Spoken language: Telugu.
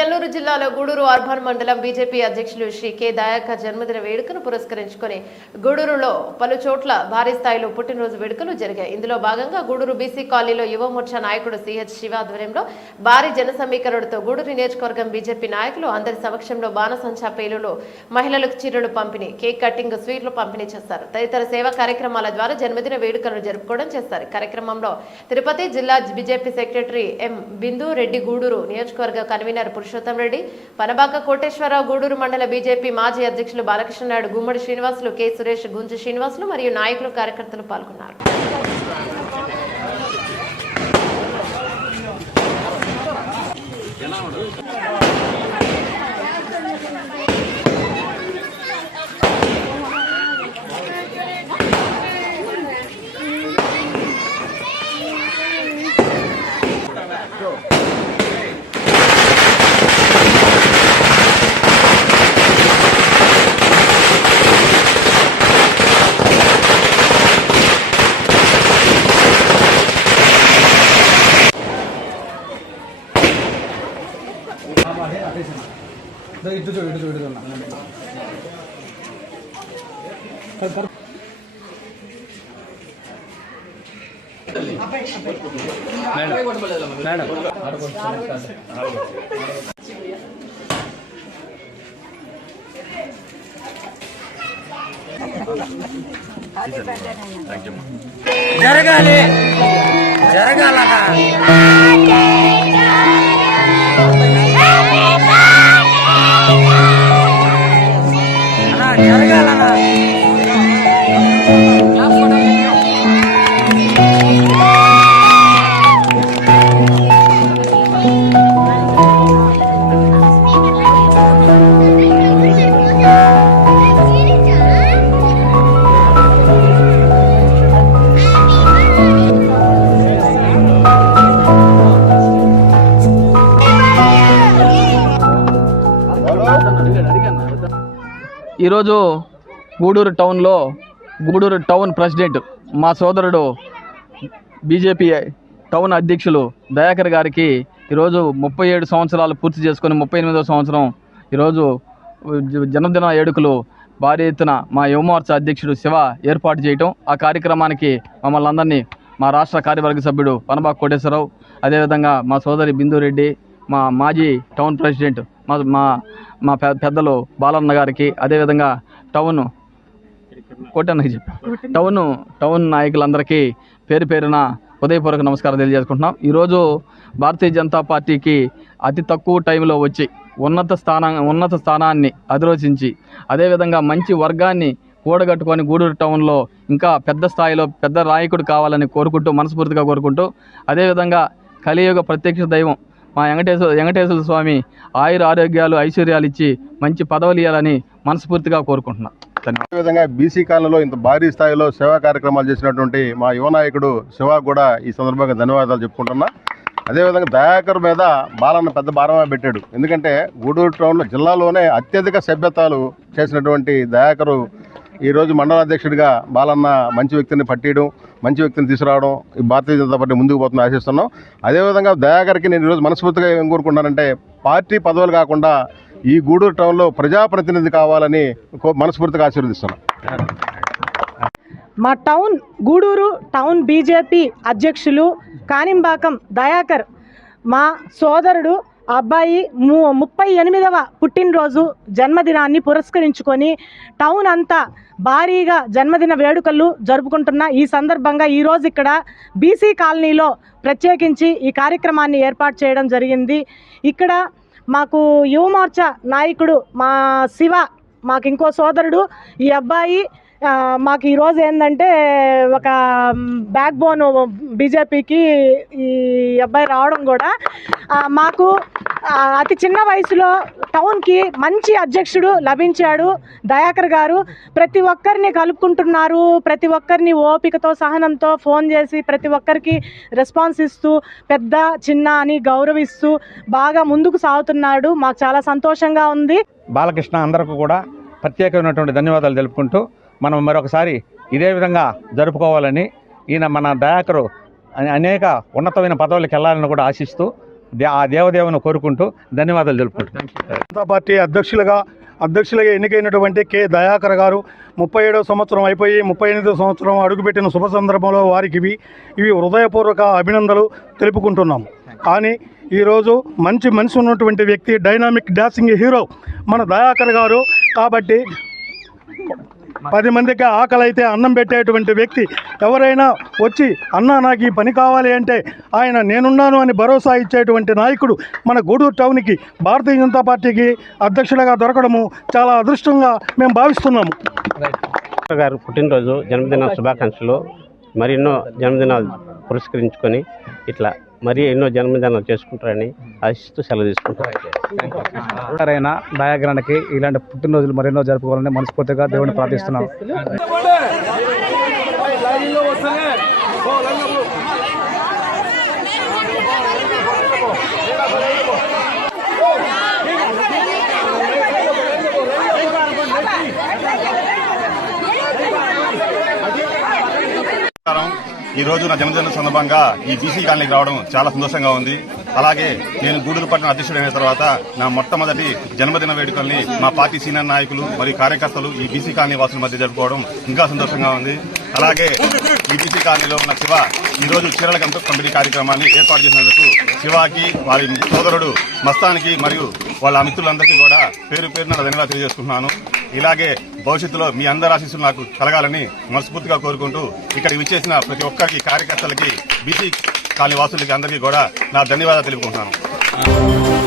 నెల్లూరు జిల్లాలో గూడూరు అర్బన్ మండలం బీజేపీ అధ్యక్షులు శ్రీ కె దయాకర్ జన్మదిన వేడుకను పురస్కరించుకుని గూడూరులో పలు చోట్ల భారీ స్థాయిలో పుట్టినరోజు వేడుకలు జరిగాయి. ఇందులో భాగంగా గూడూరు బీసీ కాలనీలో యువ మోర్చా నాయకుడు సిహెచ్ శివ ఆధ్వర్యంలో భారీ జన సమీకరణతో గూడూరు నియోజకవర్గం బీజేపీ నాయకులు అందరి సమక్షంలో బాణసంచా పేలులో మహిళలకు చీరలు పంపిణీ, కేక్ కటింగ్, స్వీట్లు పంపిణీ చేస్తారు. తదితర సేవా కార్యక్రమాల ద్వారా జన్మదిన వేడుకలను జరుపుకోవడం చేస్తారు. కార్యక్రమంలో తిరుపతి జిల్లా బీజేపీ సెక్రటరీ ఎం బిందు రెడ్డి, గూడూరు నియోజకవర్గ కన్వీనర్ పురుషోత్తం రెడ్డి, పనబాక కోటేశ్వరరావు, గూడూరు మండల బీజేపీ మాజీ అధ్యక్షులు బాలకృష్ణ నాయుడు, గుమ్మడి శ్రీనివాసులు, కె సురేష్, గుంజు శ్రీనివాసులు మరియు నాయకులు, కార్యకర్తలు పాల్గొన్నారు. ఇటు చూడు జరగాలి జరగాలనా జరగాలనా ఈరోజు గూడూరు టౌన్లో గూడూరు టౌన్ ప్రెసిడెంట్ మా సోదరుడు బీజేపీ టౌన్ అధ్యక్షులు దయాకర్ గారికి ఈరోజు 37 సంవత్సరాలు పూర్తి చేసుకొని 38వ సంవత్సరం ఈరోజు జన్మదిన వేడుకలు భారీ ఎత్తున మా యువమోర్చా అధ్యక్షుడు శివ ఏర్పాటు చేయటం, ఆ కార్యక్రమానికి మమ్మల్ని అందరినీ మా రాష్ట్ర కార్యవర్గ సభ్యుడు పనబాక కోటేశ్వరరావు, అదేవిధంగా మా సోదరి బిందు రెడ్డి, మా మాజీ టౌన్ ప్రెసిడెంట్ మా పెద్దలు బాలన్న గారికి, అదేవిధంగా టౌన్ నాయకులందరికీ పేరు పేరున హృదయపూర్వక నమస్కారం తెలియజేసుకుంటున్నాం. ఈరోజు భారతీయ జనతా పార్టీకి అతి తక్కువ టైంలో వచ్చి ఉన్నత స్థానాన్ని అధిరోచించి, అదేవిధంగా మంచి వర్గాన్ని కూడగట్టుకొని గూడూరు టౌన్లో ఇంకా పెద్ద స్థాయిలో పెద్ద నాయకుడు కావాలని మనస్ఫూర్తిగా కోరుకుంటూ, అదేవిధంగా కలియుగ ప్రత్యక్ష దైవం మా వెంకటేశ్వర స్వామి ఆయుర ఆరోగ్యాలు ఐశ్వర్యాలు ఇచ్చి మంచి పదవులు ఇవ్వాలని మనస్ఫూర్తిగా కోరుకుంటున్నాను. అదేవిధంగా బీసీ కాలనీలో ఇంత భారీ స్థాయిలో సేవా కార్యక్రమాలు చేసినటువంటి మా యువ నాయకుడు శివ కూడా ఈ సందర్భంగా ధన్యవాదాలు చెప్పుకుంటున్నా. అదేవిధంగా దయాకర్ మీద బాలన్న పెద్ద భారమే పెట్టాడు. ఎందుకంటే గూడూరు టౌన్లో జిల్లాలోనే అత్యధిక సభ్యత్వాలు చేసినటువంటి దయాకరు ఈరోజు మండలాధ్యక్షుడిగా బాలన్న మంచి వ్యక్తిని పట్టియడం, మంచి వ్యక్తిని తీసుకురావడం ఈ భారతీయ జనతా పార్టీ ముందుకు పోతుందని ఆశిస్తున్నాం. అదేవిధంగా దయాకర్కి నేను ఈరోజు మనస్ఫూర్తిగా ఏం కోరుకుంటానంటే, పార్టీ పదవులు కాకుండా ఈ గూడూరు టౌన్లో ప్రజాప్రతినిధి కావాలని మనస్ఫూర్తిగా ఆశీర్వదిస్తున్నాం. మా గూడూరు టౌన్ బీజేపీ అధ్యక్షులు కానింబాకం దయాకర్ మా సోదరుడు అబ్బాయి 38వ పుట్టినరోజు జన్మదినాన్ని పురస్కరించుకొని టౌన్ అంతా భారీగా జన్మదిన వేడుకలు జరుపుకుంటున్న ఈ సందర్భంగా ఈరోజు ఇక్కడ బీసీ కాలనీలో ప్రత్యేకించి ఈ కార్యక్రమాన్ని ఏర్పాటు చేయడం జరిగింది. ఇక్కడ మాకు యువమోర్చా నాయకుడు మా శివ, మాకు ఇంకో సోదరుడు, ఈ అబ్బాయి మాకు ఈరోజు ఏంటంటే ఒక బ్యాక్ బోన్ బీజేపీకి ఈ అబ్బాయి రావడం కూడా మాకు అతి చిన్న వయసులో టౌన్కి మంచి అధ్యక్షుడు లభించాడు దయాకర్ గారు. ప్రతి ఒక్కరిని కలుపుకుంటున్నారు, ప్రతి ఒక్కరిని ఓపికతో సహనంతో ఫోన్ చేసి ప్రతి ఒక్కరికి రెస్పాన్స్ ఇస్తూ పెద్ద చిన్న అని గౌరవిస్తూ బాగా ముందుకు సాగుతున్నాడు. మాకు చాలా సంతోషంగా ఉంది. బాలకృష్ణ అందరికీ కూడా ప్రత్యేకమైనటువంటి ధన్యవాదాలు తెలుపుకుంటూ మనం మరొకసారి ఇదే విధంగా జరుపుకోవాలని, ఈయన మన దయాకరు అనేక ఉన్నతమైన పదవులకు వెళ్ళాలని కూడా ఆశిస్తూ ఆ దేవదేవుని కోరుకుంటూ ధన్యవాదాలు తెలుపుకుంటున్నాను. జనతా పార్టీ అధ్యక్షులుగా ఎన్నికైనటువంటి కె దయాకర్ గారు 37వ సంవత్సరం అయిపోయి 38వ సంవత్సరం అడుగుపెట్టిన శుభ సందర్భంలో వారికి ఇవి హృదయపూర్వక అభినందనలు తెలుపుకుంటున్నాం. కానీ ఈరోజు మంచి మనసు ఉన్నటువంటి వ్యక్తి, డైనామిక్ డాన్సింగ్ హీరో మన దయాకర్ గారు. కాబట్టి 10 మందికి ఆకలి అయితే అన్నం పెట్టేటువంటి వ్యక్తి. ఎవరైనా వచ్చి అన్నా నాకు ఈ పని కావాలి అంటే ఆయన నేనున్నాను అని భరోసా ఇచ్చేటువంటి నాయకుడు మన గూడూరు టౌన్కి భారతీయ జనతా పార్టీకి అధ్యక్షులుగా దొరకడము చాలా అదృష్టంగా మేము భావిస్తున్నాము. గారు పుట్టినరోజు జన్మదిన శుభాకాంక్షలు. మరెన్నో జన్మదినాలు పురస్కరించుకొని ఇట్లా మరి ఎన్నో జన్మదినాలు చేసుకుంటారని ఆశిస్తూ సెలవు తీసుకుంటారు. దయాకరానికి ఇలాంటి పుట్టినరోజులు మరెన్నో జరుపుకోవాలని మనస్ఫూర్తిగా దేవుడిని ప్రార్థిస్తున్నాం. ఈ రోజు నా జన్మదిన సందర్భంగా ఈ బీసీ కాలనీకి రావడం చాలా సంతోషంగా ఉంది. అలాగే నేను గూడూరు పట్టణ అధ్యక్షుడైన తర్వాత నా మొట్టమొదటి జన్మదిన వేడుకల్ని మా పార్టీ సీనియర్ నాయకులు మరియు కార్యకర్తలు ఈ బీసీ కాలనీ వాసుల మధ్య జరుపుకోవడం ఇంకా సంతోషంగా ఉంది. అలాగే ఈ బీసీ కాలనీలో ఉన్న శివ ఈ రోజు చీరల పంపిణీ కార్యక్రమాన్ని ఏర్పాటు చేసినందుకు శివాకి, వారి సోదరుడు మస్తానికి మరియు వాళ్ళ మిత్రులందరికీ కూడా పేరు పేరున ధన్యవాదాలు తెలియజేసుకుంటున్నాను. ఇలాగే భవిష్యత్తులో మీ అందరి ఆశీస్సులు నాకు కలగాలని మనస్ఫూర్తిగా కోరుకుంటూ ఇక్కడికి విచ్చేసిన ప్రతి ఒక్కరికి, కార్యకర్తలకి, బీసీ కాలనీ వాసులకి అందరికీ కూడా నా ధన్యవాదాలు తెలుపుకుంటున్నాను.